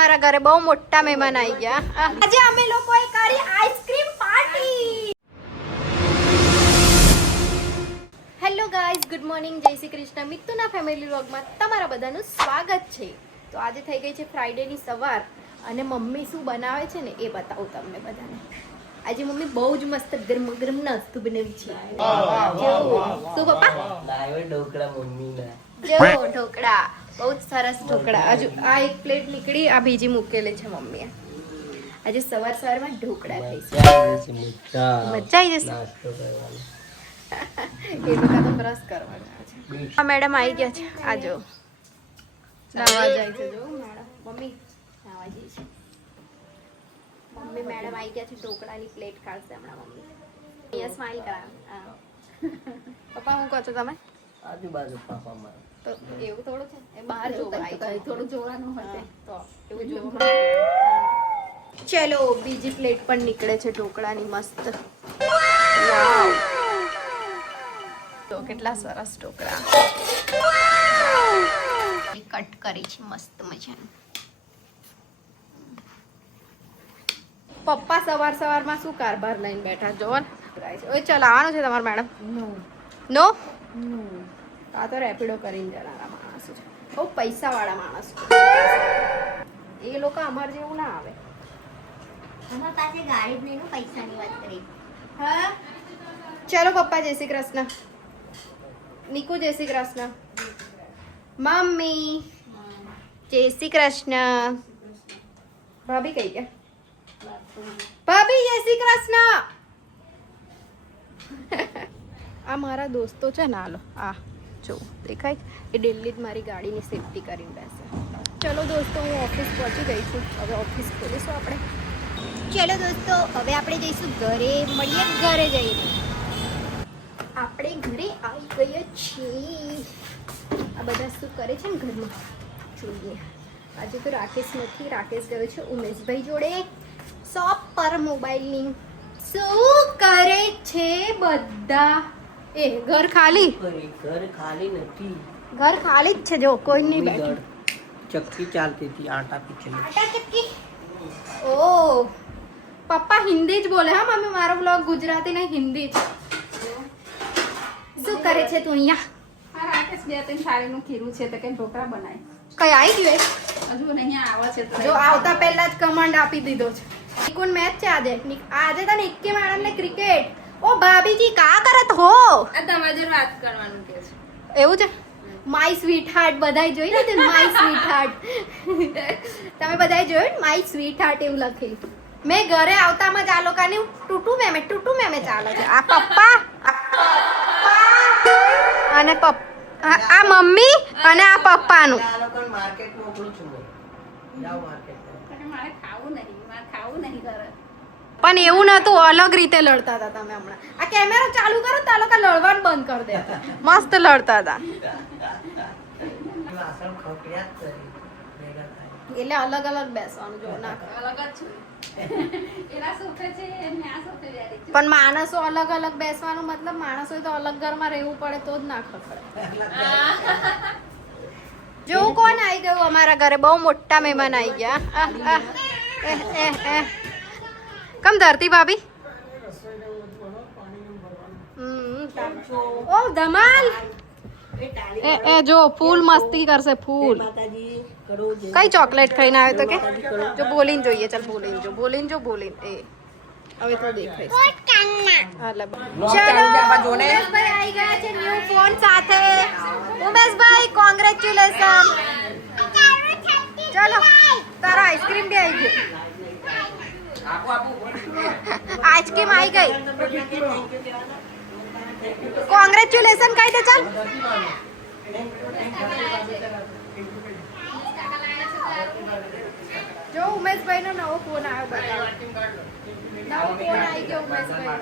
અમારા ઘરે બહુ મોટા મહેમાન આવી ગયા. આજે અમે લોકોએ કરી ice cream party. Hello guys, good morning, જય શ્રી કૃષ્ણ. મિત્તુના ફેમિલી વ્લોગમાં તમારા બધાનું સ્વાગત છે. તો આજે થઈ ગઈ છે ફ્રાઈડેની સવાર અને મમ્મી શું બનાવે છે ને એ બતાવું તમને બધાને. આજે મમ્મી બહુ જ મસ્ત ગરમ ગરમ નાસ્તો બનાવી છે. શું પપ્પા? ઢોકળા મમ્મીના. જો ઢોકળા, બહુ જ સરસ ઢોકળા. હજુ આ એક પ્લેટ નીકળી, આ બીજી મૂકેલી છે મમ્મીએ. આજે સવાર સવારમાં ઢોકળા ખાઈશું. મજા આવી જશે. એ લોકો તો બ્રશ કરવાના છે. આ મેડમ આવી ગયા છે. આ જો નાવા જાય છે. જો મેડમ, મમ્મી નાવા જાય છે. મમ્મી મેડમ આવી ગયા છે. ઢોકળાની પ્લેટ કાઢશે હમણાં મમ્મી. અહીંયા સ્માઈલ કરાવ. પપ્પા હું કહો છો તમે? આજુબાજુ પાપા મારે તો એવું થોડું છે, એ બહાર જોવાય, થોડું જોવાનું હોય તો એવું જોવું. ચલો બીજી પ્લેટ પણ નીકળે છે ઢોકળાની મસ્ત. વાવ, તો કેટલા સરસ ઢોકળા કટ કરી છે મસ્ત મજાનું. પપ્પા સવાર સવારમાં શું કારભાર લઈને બેઠા જોવો ને. ઓય ચલાવવાનું છે તમારે મેડમ? નો. આ તો રેપિડો કરીને જનારા માણસો છે, બહુ પૈસા વાળા માણસો. એ લોકો અમારે જેવું ના આવે. અમાર પાસે ગાડી જ નહીં, પૈસાની વાત કરી. હા ચલો પપ્પા, જય શ્રી કૃષ્ણ. નીકુ જય શ્રી કૃષ્ણ. મમ્મી જય શ્રી કૃષ્ણ. ભાભી કઈ ગયા? ભાભી જય શ્રી કૃષ્ણ. આ મારા દોસ્તો છે ને, હાલો આ જો દેખાય, એ દિલ્હી જ મારી ગાડીની સેફટી કરીને બેસે. ચલો દોસ્તો, હું ઓફિસ પહોંચી ગઈ છું. હવે ઓફિસ ખોલીશું આપણે. ચલો દોસ્તો, હવે આપણે જઈશું ઘરે. મળીએ ઘરે જઈને. આપણે ઘરે આવી ગયા છીએ. આ બધા શું કરે છે ને ઘરમાં જોઈએ. આજે તો રાકેશ નથી, રાકેશ ગયો છે ઉમેશભાઈ જોડે શોપ પર મોબાઈલની. શું કરે છે બધા? એ ઘર ખાલી? ઘર ખાલી નથી, ઘર ખાલી જ છે. જો કોઈ નહીં બેઠું. ચક્કી ચાલતી હતી, આટા પીછે. આટા ચક્કી. ઓ પપ્પા હિન્દી જ બોલે. હા મમ્મી, મારો બ્લોગ ગુજરાતી નહીં, હિન્દી છે. શું કરે છે તું અહીંયા? હા, રાકેશ બે ત્રણ સાડીનું ખીરું છે તો કઈ ઢોકળા બનાય. કઈ આવી ગયું? હજુ નહીં આવે છે તો જો આવતા પહેલા જ કમાન્ડ આપી દીધો છે. નિકુન મેચ છે આજે. આજે તો નિક્કી મેડમ ને ક્રિકેટ. ઓ ભાભીજી કા કરત હો? આ તમારે જોડે વાત કરવાનું કે છે. એવું છે? માય સ્વીટ હાર્ટ બધાય જોઈ લીધું ને? માય સ્વીટ હાર્ટ તમે બધાય જોયું ને? માય સ્વીટ હાર્ટ એવું લખેલું. મેં ઘરે આવતામાં જ આ લોકોની ટૂટુ મેમે ચાલે છે. આ પપ્પા અને આ મમ્મી અને આ પપ્પાનું. આ લોકો માર્કેટ મોકલું છું હું. જાવ માર્કેટ. મારે ખાવું નહીં ઘરે. પણ એવું નતું, અલગ રીતે લડતા હતા તમે હમણાં. આ કેમેરો ચાલુ કરો તો આ લોકો લડવાનું બંધ કરી દેતા. મસ્ત લડતા હતા. વાસણ ખોટિયા જ કરી ભેગા થાય. એટલે અલગ અલગ બેસવાનું જો ના. અલગ જ છું. એના સોફે છે એમને આ સોફે બેઠી છે. પણ માણસો અલગ અલગ બેસવાનું મતલબ માણસો તો અલગ ઘરમાં રહેવું પડે તો જ ના ખબર. જો કોણ આવી ગયું અમારા ઘરે? બહુ મોટા મહેમાન આવી ગયા. કમ ધરતી ભાભી? ઓ ધમાલ. એ જો ફૂલ મસ્તી કરશે ફૂલ. માતાજી કરો જે કઈ ચોકલેટ ખાઈને આવ્યો તો કે? જો બોલીને જોઈએ. ચાલ બોલીને બોલીને. હવે તો દેખાય. હાલે ચલો, ઉમેશભાઈ આવી ગયા છે ન્યુ ફોન સાથે. ઉમેશભાઈ કોંગ્રેચ્યુલેશન. ચલો તારો આઈસ્ક્રીમ બી આવી ગયો. આઈસ્ક્રીમ આવી ગઈ. કોંગ્રેચ્યુલેશન કહી દે. ચાલ જો ઉમેશભાઈ નો નવો ફોન આવ્યો. બતાવો. નવો ફોન આવી ગયો ઉમેશભાઈ.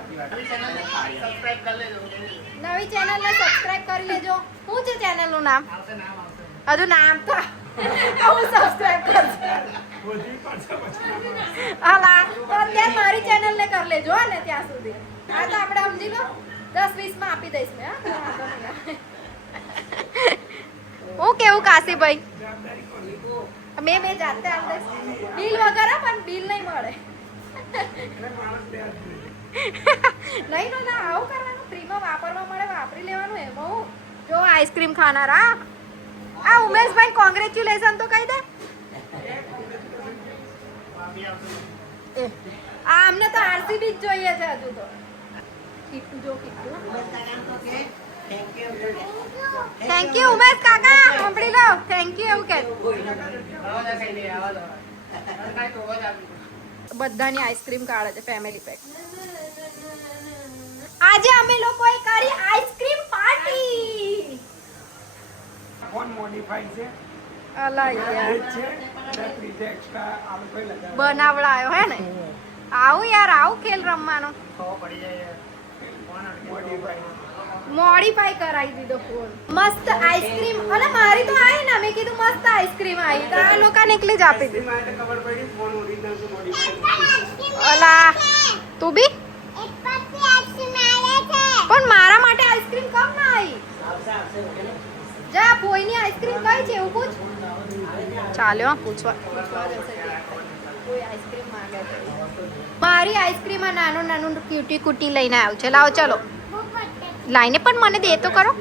નવી ચેનલ ને સબસ્ક્રાઇબ કરી લેજો. શું છે ચેનલ નું નામ? હજુ નામ તો હું સબસ્ક્રાઇબ કરશું. હાલા તો અત્યારે મારી ચેનલ ને કરી લેજો ને ત્યાં સુધી. હા તો આપણે સમજી લો 10-20 માં આપી દઈશ મેં. હું કેવું કાશીભાઈ? મેં જાતે આલ દઈશ બિલ વગર હો, પણ બિલ નહીં મળે. નહીં નો ના આવું કરવાનું, ફ્રીમાં વાપરવા મળે, વાપરી લેવાનું. એમાં હું જો આઈસ્ક્રીમ ખાનાર આ ઉમેશભાઈ કોંગ્રેચ્યુલેશન તો કહી દે. આમને તો આરસીબી જ જોઈએ છે હજુ તો. કિટ્ટુ જો કિટ્ટુ. થેન્ક યુ ઉમેશ કાકા, સાંભળી લો, થેન્ક યુ એવું કે. બધાની આઈસ્ક્રીમ કાઢે છે ફેમિલી પેક. આજે અમે લોકોએ કરી આઈસ્ક્રીમ પાર્ટી. ફોન મોડિફાઈડ છે અલા યાર એ છે પ્લીઝ એક્સ્ટ્રા આલુ કોઈ લગાવ બનાવડાયો હે ને. આવું યાર, આવું ખેલ રમવાનો. મોડિફાઈડ મોડીફાઈ કરાવી દીધો ફોન. મસ્ત આઈસ્ક્રીમ. અને મારી તો આવી ને, મેં કીધું મસ્ત આઈસ્ક્રીમ આવી, તો આ લોકોને એકલી જ આપી દીધી. માટે ખબર પડી ફોન ઓરિજિનલ છે મોડિફાઈડ. અલા તું બી પણ મારા માટે આઈસ્ક્રીમ કમ ના આવી. જા કોઈની આઈસ્ક્રીમ કઈ છે એવું પૂછ. ચાલ્યો પૂછવા જશે તે. કોઈ આઈસ્ક્રીમ માંગે છે. મારી આઈસ્ક્રીમ આ નાનું નાનું ક્યુટી કુટી લઈને આવ્યું છે. લાવો ચલો લાઈને પણ મને દે તો કરો.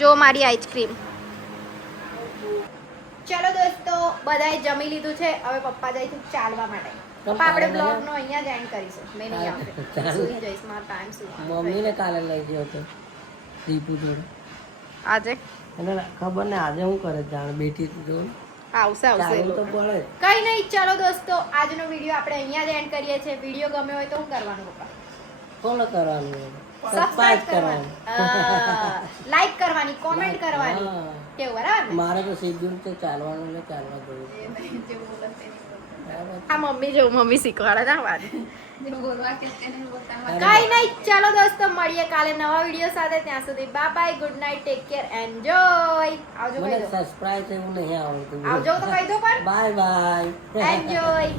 જો મારી આઈસ્ક્રીમ. ચલો દોસ્તો, બધાએ જમી લીધું છે. હવે પપ્પા જાય છે ચાલવા માટે. પપ્પા આપણે બ્લોગ નો અહીંયા જ એન્ડ કરીશું. મેં નહીં આવશે, સુઈ જઈશ, મારો ટાઈમ મમ્મીને કાલે લઈ ગયો હતો દીપુ જોડે. આજે એને ખબર ને આજે હું કરે જાણ બેઠી તું જો આવશે આવશે ચાલવું તો પડે જ. કઈ નહીં. ચલો દોસ્તો, આજનો વિડીયો આપણે અહીંયા જ એન્ડ કરીએ છીએ. વિડીયો ગમ્યો હોય તો શું કરવાનું પપ્પા? ફોલો કરવાનું, સબસ્ક્રાઇબ સબસ્ક્રાઇબ કરવાનું. કરવાની, લાઈક કરવાની, કોમેન્ટ કરવાની. હા. કેવું બરાબર ને? મારે તો શેડ્યુલ તો ચાલવાનું એટલે ચાલવા જવું. આ મમ્મી જો મમ્મી શીખવાડે ના વાત. જે બોલવા કે તેને બોલતા કઈ નહીં. ચલો દોસ્તો, મળીએ કાલે નવા વિડીયો સાથે. ત્યાં સુધી bye bye, good night, take care, enjoy. આવજો મને કહી દો. સબસ્ક્રાઇબ એવું નહીં આવડતું. આવજો તો કહી દો પણ. Bye bye. એન્જોય.